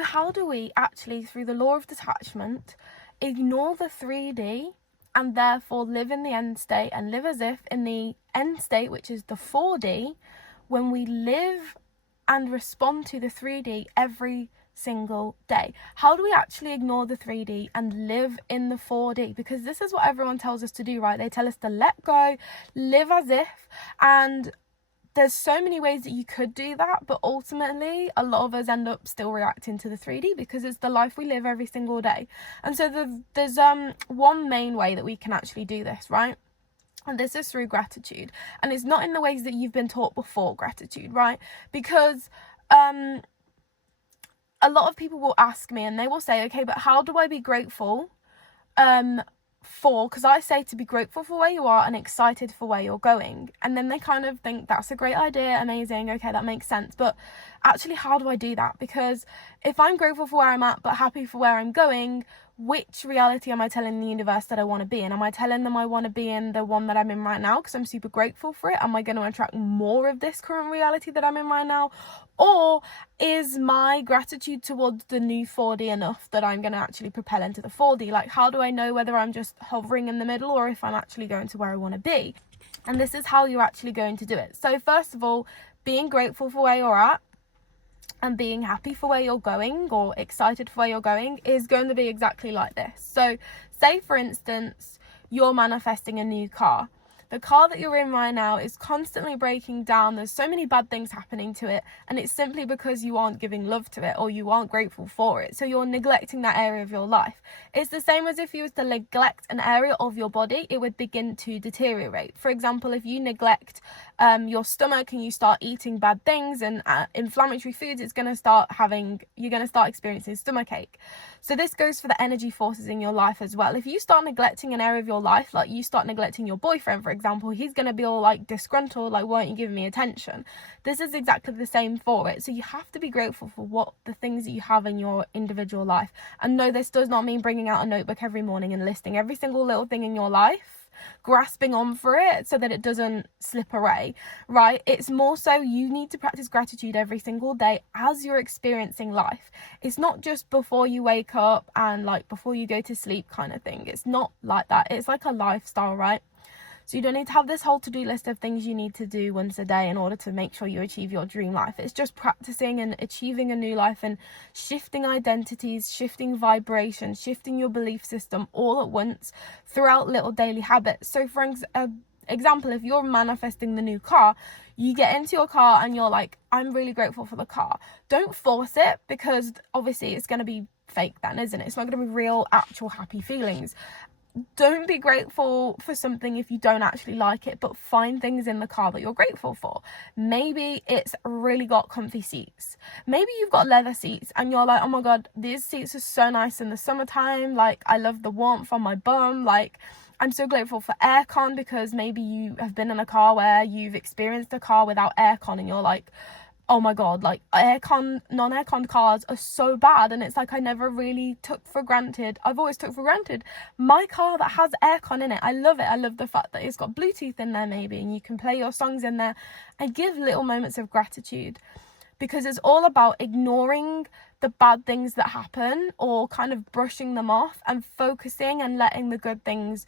How do we actually, through the law of detachment, ignore the 3D and therefore live in the end state and live as if in the end state, which is the 4D, when we live and respond to the 3D every single day? How do we actually ignore the 3D and live in the 4D? Because this is what everyone tells us to do, right? They tell us to let go, live as if, and there's so many ways that you could do that, but ultimately a lot of us end up still reacting to the 3D because it's the life we live every single day. And so there's one main way that we can actually do this, right? And this is through gratitude. And it's not in the ways that you've been taught before gratitude, right? Because a lot of people will ask me and they will say, okay, but how do I be grateful because I say to be grateful for where you are and excited for where you're going, and then they kind of think that's a great idea, amazing, okay, that makes sense, but actually how do I do that? Because if I'm grateful for where I'm at but happy for where I'm going, which reality am I telling the universe that I want to be in? Am I telling them I want to be in the one that I'm in right now because I'm super grateful for it? Am I going to attract more of this current reality that I'm in right now? Or is my gratitude towards the new 4D enough that I'm going to actually propel into the 4D? Like, how do I know whether I'm just hovering in the middle or if I'm actually going to where I want to be? And this is how you're actually going to do it. So first of all, being grateful for where you're at and being happy for where you're going or excited for where you're going is going to be exactly like this. So say, for instance, you're manifesting a new car. The car that you're in right now is constantly breaking down. There's so many bad things happening to it, and it's simply because you aren't giving love to it or you aren't grateful for it. So you're neglecting that area of your life. It's the same as if you was to neglect an area of your body, it would begin to deteriorate. For example, if you neglect your stomach and you start eating bad things and inflammatory foods, you're going to start experiencing stomachache. So this goes for the energy forces in your life as well. If you start neglecting an area of your life, like you start neglecting your boyfriend, for example, he's going to be all like disgruntled, like, why aren't you giving me attention? This is exactly the same for it. So you have to be grateful for what the things that you have in your individual life. And no, this does not mean bringing out a notebook every morning and listing every single little thing in your life, grasping on for it so that it doesn't slip away, right? It's more so you need to practice gratitude every single day as you're experiencing life. It's not just before you wake up and like before you go to sleep kind of thing. It's not like that. It's like a lifestyle, right? So you don't need to have this whole to-do list of things you need to do once a day in order to make sure you achieve your dream life. It's just practicing and achieving a new life and shifting identities, shifting vibrations, shifting your belief system all at once throughout little daily habits. So for example, if you're manifesting the new car, you get into your car and you're like, I'm really grateful for the car. Don't force it, because obviously it's going to be fake then, isn't it? It's not going to be real, actual happy feelings. Don't be grateful for something if you don't actually like it, but find things in the car that you're grateful for. Maybe it's really got comfy seats. Maybe you've got leather seats and you're like, oh my god, these seats are so nice in the summertime. Like, I love the warmth on my bum. Like, I'm so grateful for aircon, because maybe you have been in a car where you've experienced a car without aircon and you're like, oh my god, like non-aircon cars are so bad. And it's like, I never really took for granted. I've always took for granted my car that has aircon in it. I love it. I love the fact that it's got Bluetooth in there maybe, and you can play your songs in there and give little moments of gratitude, because it's all about ignoring the bad things that happen or kind of brushing them off and focusing and letting the good things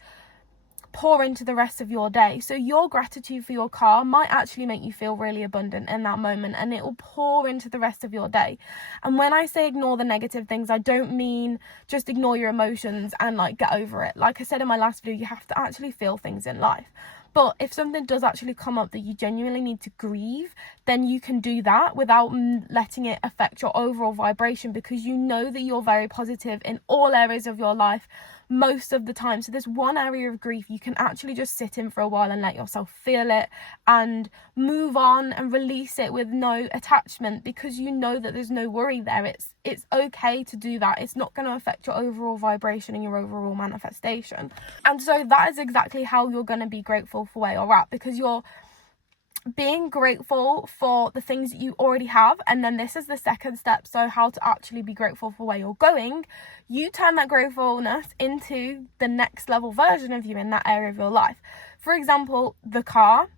pour into the rest of your day. So your gratitude for your car might actually make you feel really abundant in that moment, and it will pour into the rest of your day. And when I say ignore the negative things, I don't mean just ignore your emotions and like get over it. Like I said in my last video, you have to actually feel things in life. But if something does actually come up that you genuinely need to grieve, then you can do that without letting it affect your overall vibration, because you know that you're very positive in all areas of your life most of the time. So this one area of grief, you can actually just sit in for a while and let yourself feel it and move on and release it with no attachment, because you know that there's no worry there. It's okay to do that. It's not going to affect your overall vibration and your overall manifestation. And so that is exactly how you're going to be grateful for where you're at, because you're being grateful for the things that you already have. And then this is the second step, so how to actually be grateful for where you're going. You turn that gratefulness into the next level version of you in that area of your life. For example, the car.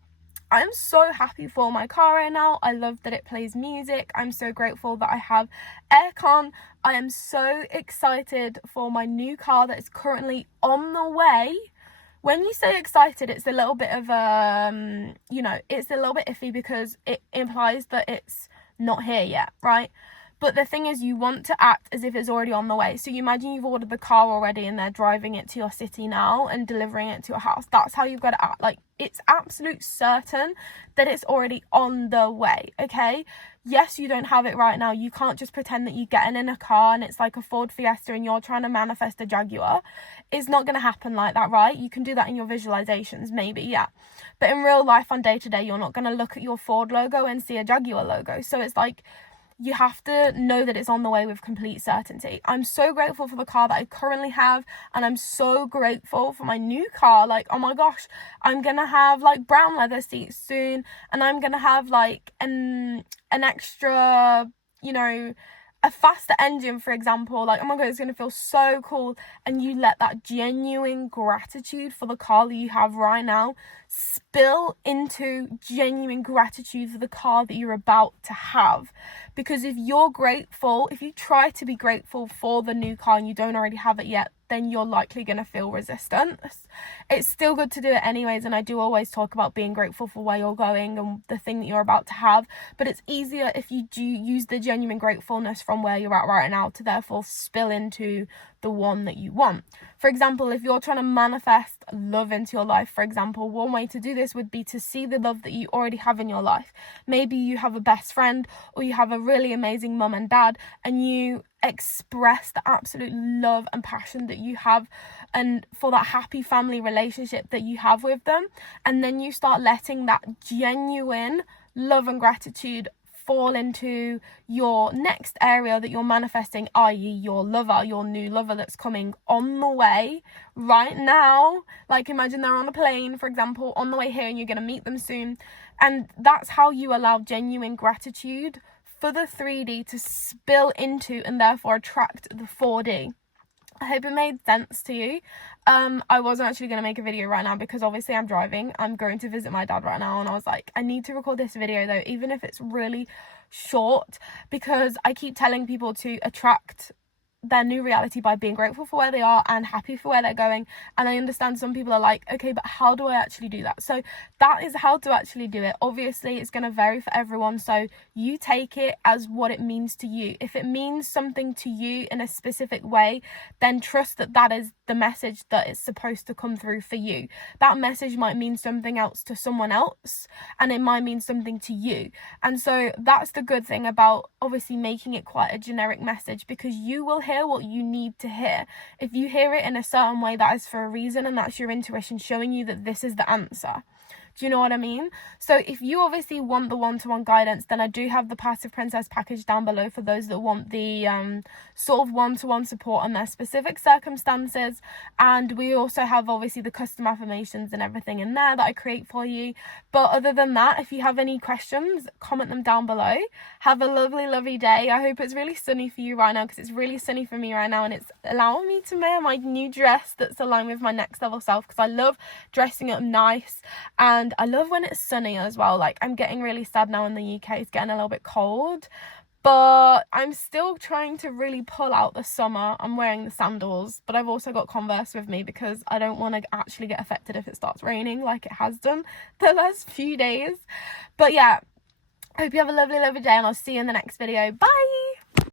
I'm so happy for my car right now. I love that it plays music. I'm so grateful that I have aircon. I am so excited for my new car that is currently on the way. When you say excited, it's a little bit of it's a little bit iffy because it implies that it's not here yet, right? But the thing is, you want to act as if it's already on the way. So you imagine you've ordered the car already and they're driving it to your city now and delivering it to your house. That's how you've got to act. Like, it's absolute certain that it's already on the way, okay? Yes, you don't have it right now. You can't just pretend that you're getting in a car and it's like a Ford Fiesta and you're trying to manifest a Jaguar. It's not going to happen like that, right? You can do that in your visualizations, maybe, yeah. But in real life, on day to day, you're not going to look at your Ford logo and see a Jaguar logo. So it's like, you have to know that it's on the way with complete certainty. I'm so grateful for the car that I currently have, and I'm so grateful for my new car. Like, oh my gosh, I'm gonna have like brown leather seats soon, and I'm gonna have like an extra, a faster engine, for example. Like, oh my god, it's gonna feel so cool. And you let that genuine gratitude for the car that you have right now spill into genuine gratitude for the car that you're about to have. Because if you're grateful, if you try to be grateful for the new car and you don't already have it yet, then you're likely going to feel resistance. It's still good to do it anyways, and I do always talk about being grateful for where you're going and the thing that you're about to have, but it's easier if you do use the genuine gratefulness from where you're at right now to therefore spill into the one that you want. For example, if you're trying to manifest love into your life, for example, one way to do this would be to see the love that you already have in your life. Maybe you have a best friend, or you have a really amazing mum and dad, and you express the absolute love and passion that you have and for that happy family relationship that you have with them, and then you start letting that genuine love and gratitude fall into your next area that you're manifesting, i.e. your lover, your new lover that's coming on the way right now. Like, imagine they're on a plane, for example, on the way here, and you're going to meet them soon. And that's how you allow genuine gratitude for the 3D to spill into and therefore attract the 4D. I hope it made sense to you. I wasn't actually going to make a video right now because obviously I'm driving. I'm going to visit my dad right now, and I was like, I need to record this video though, even if it's really short, because I keep telling people to attract their new reality by being grateful for where they are and happy for where they're going. And I understand some people are like, okay, but how do I actually do that? So that is how to actually do it. Obviously it's going to vary for everyone, so you take it as what it means to you. If it means something to you in a specific way, then trust that that is the message that is supposed to come through for you. That message might mean something else to someone else, and it might mean something to you. And so that's the good thing about obviously making it quite a generic message, because you will hear what you need to hear. If you hear it in a certain way, that is for a reason, and that's your intuition showing you that this is the answer. Do you know what I mean? So if you obviously want the one-to-one guidance, then I do have the Passive Princess package down below for those that want the sort of one-to-one support on their specific circumstances. And we also have obviously the custom affirmations and everything in there that I create for you. But other than that, if you have any questions, comment them down below. Have a lovely, lovely day. I hope it's really sunny for you right now, because it's really sunny for me right now, and it's allowing me to wear my new dress that's aligned with my next level self, because I love dressing up nice. And I love when it's sunny as well. Like, I'm getting really sad now in the UK. It's getting a little bit cold, but I'm still trying to really pull out the summer. I'm wearing the sandals, but I've also got Converse with me because I don't want to actually get affected if it starts raining like it has done the last few days. But yeah, hope you have a lovely, lovely day, and I'll see you in the next video. Bye!